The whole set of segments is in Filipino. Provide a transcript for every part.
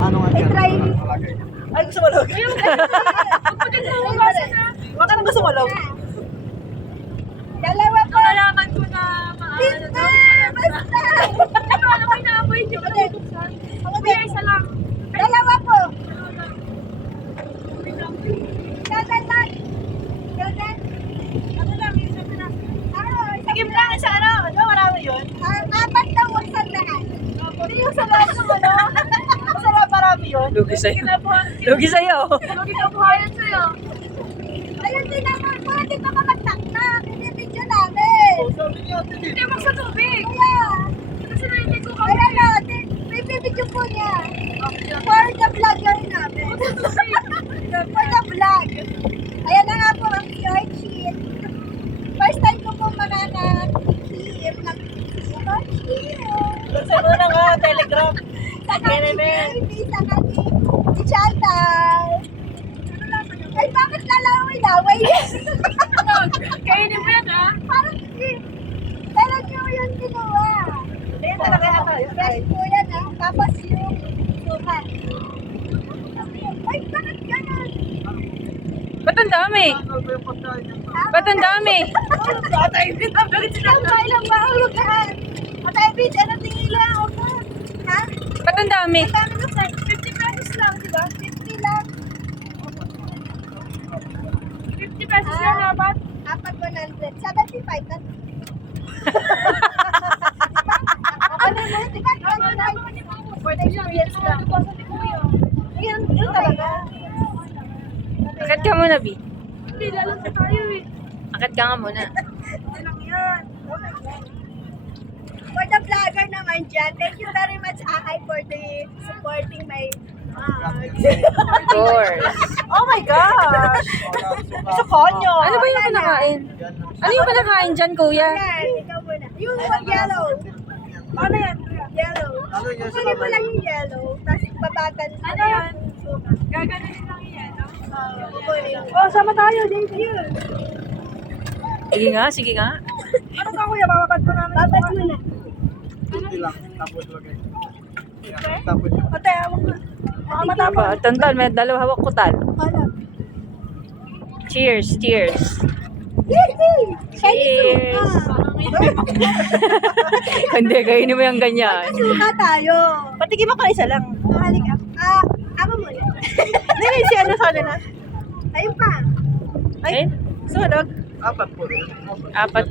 I-try. Ay, gusto mo log? Baka nang gusto mo log? Dalawa po. Nalaman ko na maano Basta! daw. Basta! Ano ko inaamoy yung buksan? Kuya, isa lang. Dalawa po. Gagan lang. Gagan. Ano lang, isa na. Sige mo lang sa ano? Ano, marami yun? Apat na huwag sandaan. Hindi yung sa lahat ng ano? Masarap marami yun. Lugi sa'yo. Kinabuhan. Lugi sa'yo. Kinabuhayan sa'yo. Ayun din naman. Kung hindi pa mamagtakta, binibidyo namin. Sabi niya, Hindi mo sa tubig. Kaya, Kasi narinig ko kami. kaya natin, may bibidyo po niya. For the vlogger namin. For the vlog. Ayan na nga po ang QR sheet. First time ko po makaka-keep ng QR sheet. Buksan mo na nga, telegram. Sa kami, sa kami, si Chantal. Ay, bakit lalaway-laway? Kainin mo yan, ha? Parang, talagang nyo yun kinuha. Hindi, talaga yata yun. Fresh po yan, ha? Tapos yung sukat. Ay, bakit ganun? Ba't ang dami? Ba't ang dami? Atay, pinabalik sila. Ilang ba? Ilang ba? Hulugan. Atay, bitch, ano tingila? Ha? Ba't ang dami? Kami na sa 50 pesos lang, di ba? 50 lang. 50 pesos yan, dapat. Apat 100. 75 na. Ano mo? Tingnan ko na. For the experience lang. Ayan, yun talaga. Akit ka muna, B. Hindi, lalong sa tayo eh. Akit ka nga muna. Ito lang yun. Oh my God. For the vlogger naman dyan, thank you very much, Ahay, for the supporting my Of course. Oh my gosh! Gusto ko nyo. Ano ba yung pinakain? Ano yung pinakain dyan, kuya? Yan, ikaw muna. Yung yellow. Ano yan? Yellow. Kukunin mo lang yung yellow, tapos babatan mo. Ano yan? Gaganin lang yan, no? Oh, sama tayo, thank you. Sige nga, sige nga. Ano ka kuya, bababad ko namin. Babat mo na. Ate, awak na. Baka matapang. Ba, tantal, may dalawa hawak ko tal. Ano? Cheers, cheers. Cheers! Hindi, kainin mo yung ganyan. Suka tayo. Patikim ako isa lang. Halika. Ako muna. Hindi, si ano sa na? Ayun pa. Ay, Sunog. apat.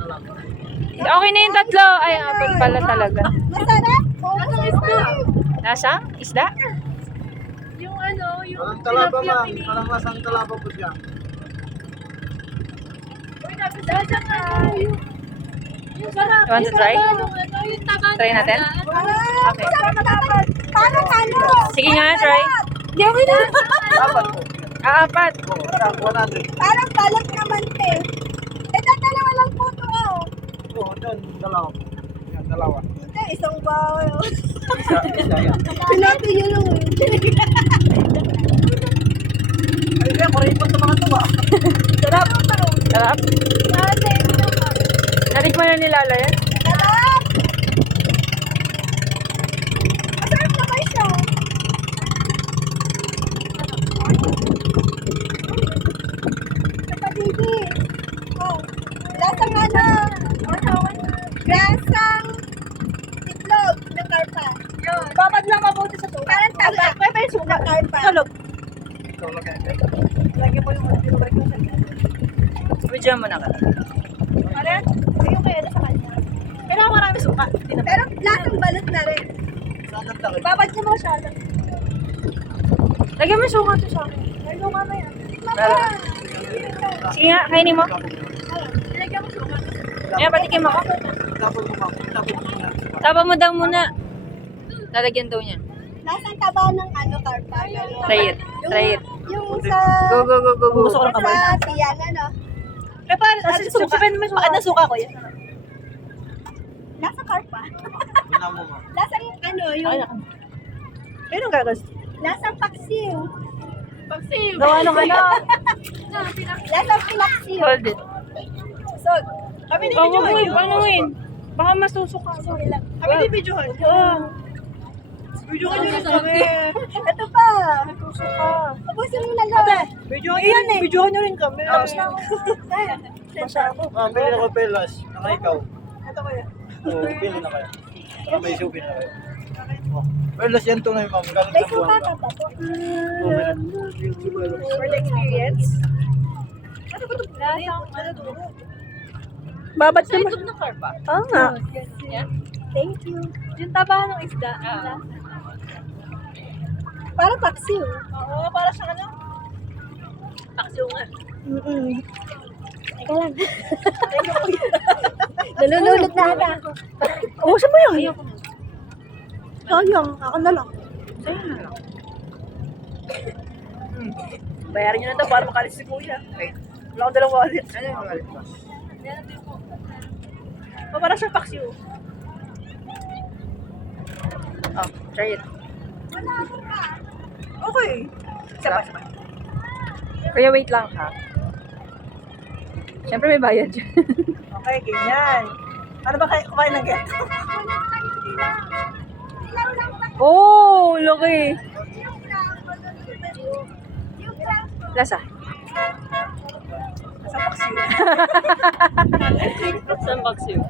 Okay na yung tatlo. Ay, apat pala talaga. Masarap? Oo, masarap. Nasa? Isda? Yung ano, yung Parang talaba ma, parang lasang talaba po siya. Uy, nabisadya ka. Yung sarap. You want to try? Yung taba. Try natin? Okay. Masarap. Parang ano? Sige nga, try. Hindi ako na. Apat po. Apat. Oo, parang 100. Parang balot naman, te. Ito, dalawa lang po ito, oh. Oo, doon, dalawa po. Yan, dalawa. Ito, isang bawal, oh. Isa yan. Pinatin nyo lang, eh. Ay, kaya kuripot sa mga tuwa. Sarap. Sarap. Ate, ito naman. Natikman na nilala yan? Sarap! Masarap naman siya. Kapatidi. Oh, lasang ano? Lasang itlog na karpa. Yun. Babad lang mabuti sa tuwa. Parang taba. Pwede ba yung suka? Na karpa. Sunog. Ikaw lagay. Lagyan mo yung ano, pinubalik ko sa Video mo na ka. Ano yan? Yung kaya na sa kanya. Kailangan marami suka. Hindi na. Pero lasang balot na rin. Saan ang takip? Babad niyo mo siya. Lagyan mo yung suka to sa akin. Lagyan mo mamaya. Meron. Sige nga, kainin mo. Lagyan mo suka. Ayan, patikim ako. Tapos mo ma'am. Tapos mo na. Tapa mo daw muna. Lalagyan daw niya. Lasang taba ng ano karpa. Try it. Try it. Yung sa... Go, go, go, go, go. Gusto ko ng kamay. Sa tiyan, ano? Pero parang, suka. Bakit na suka ko yan? Lasa karpa. Tingnan mo ma'am. Lasang ano, yung... Pero ang gagas. Lasang paksiw. Pagsiv. Gawa nung ano. Lasang pinaksiw. Hold it. So, Kami ni Bawa mo, Videohan. panuin. Baka masusuka. Kami ni Videohan. Oo. Videohan yun kami. ito Video yan eh. Video nyo rin kami. Tapos na ako. Masya ako. Ma'am, pili na ko pelas. Naka ikaw. Ito ko yan. Oo, pili na kayo. Saka may suki na kayo. Oh, pelas yan tunay, ma'am. Galing May sa suka buwan. ka pa po. For the experience. Ano ba ito? Ano ito? Babat Sa naman. likod ng car pa. Oo nga. Thank you. Yung taba ng isda. Para paksiw. Oo, para sa ano? Paksiw nga. Teka lang. Nalulunod na ata ako. Ubusin mo yun. Sayang. Ako na lang. Bayaran nyo na daw para makalis si Kuya. Wala ko dalang wallet. Ano yung mga lipas? Para sa paksiw. Oh, try it. Okay. Isa pa. Kuya, wait lang ha. Siyempre may bayad dyan. Okay, ganyan. Ano ba kayo kumain ng get? Wala kayo dilaw. Dilaw lang pa. Oh, laki. Yung brown. Yung brown. Lasa. Sa paksiw. Saan paksiw?